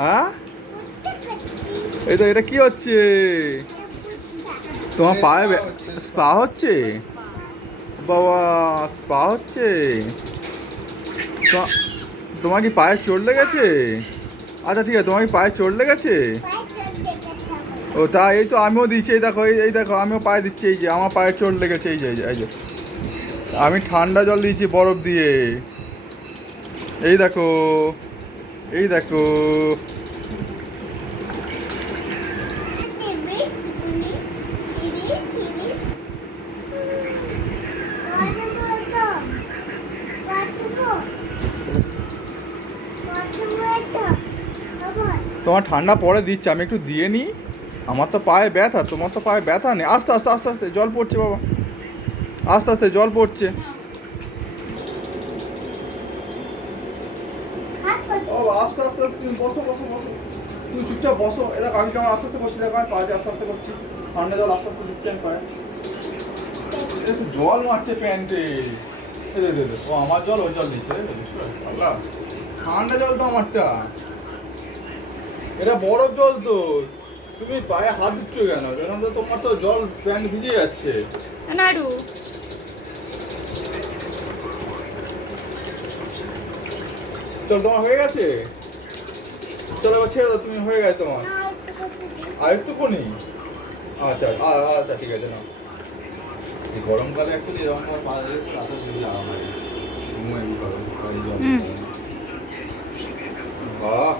হ্যাঁ, এই তো এটা কি হচ্ছে? তোমার পায়ে স্পা হচ্ছে? বাবা, স্পা হচ্ছে? তো- তোমার কি পায়ে চোট লেগেছে? আচ্ছা ঠিক আছে, তোমার কি পায়ে চোট লেগেছে? ও তা এই তো আমিও দিচ্ছি, এই দেখো, এই দেখো আমিও পায়ে দিচ্ছি, এই যে আমার পায়ে চোট লেগেছে, এই যে এই যে আমি ঠান্ডা জল দিয়েছি বরফ দিয়ে। এই দেখো, এই দেখো। তোমার ঠান্ডা পরে দিচ্ছে, আমি একটু দিয়ে নিই। আমার তো পায়ে ব্যথা, তোমার তো পায়ে ব্যথা নেই। আস্তে আস্তে আস্তে আস্তে জল পড়ছে বাবা, আস্তে আস্তে জল পড়ছে। ও আস্তে আস্তে আস্তে, তুমি বসো বসো বসো, তুমি চুপচাপ বসো। এ দেখো আমি কেমন আস্তে আস্তে করছি, দেখো আমি পায়ে আস্তে আস্তে করছি, ঠান্ডা জল আস্তে আস্তে দিচ্ছি আমি পায়ে। এটা তো জল মারছে প্যান্টে। ও আমার জল, ওর জল দিচ্ছে, আল্লাহ। ঠান্ডা জল তো আমারটা, এটা বরফ জল তো। তুমি পায়ে হাত দিচ্ছ কেন? এখন তো তোমার তো জল প্যান্ট ভিজে যাচ্ছে। নাড়ু। চল, তোমার হয়ে গেছে? চলো এবার ছেড়ে দাও, তুমি হয়ে গেছে তোমার। আর একটুকুনি? আচ্ছা আচ্ছা ঠিক আছে না। এই গরমকালে অ্যাকচুয়ালি এরকম ভাবে পা দিলে তাতে যদি আরাম লাগে। ঘুমাই গরম, হুম। বাহ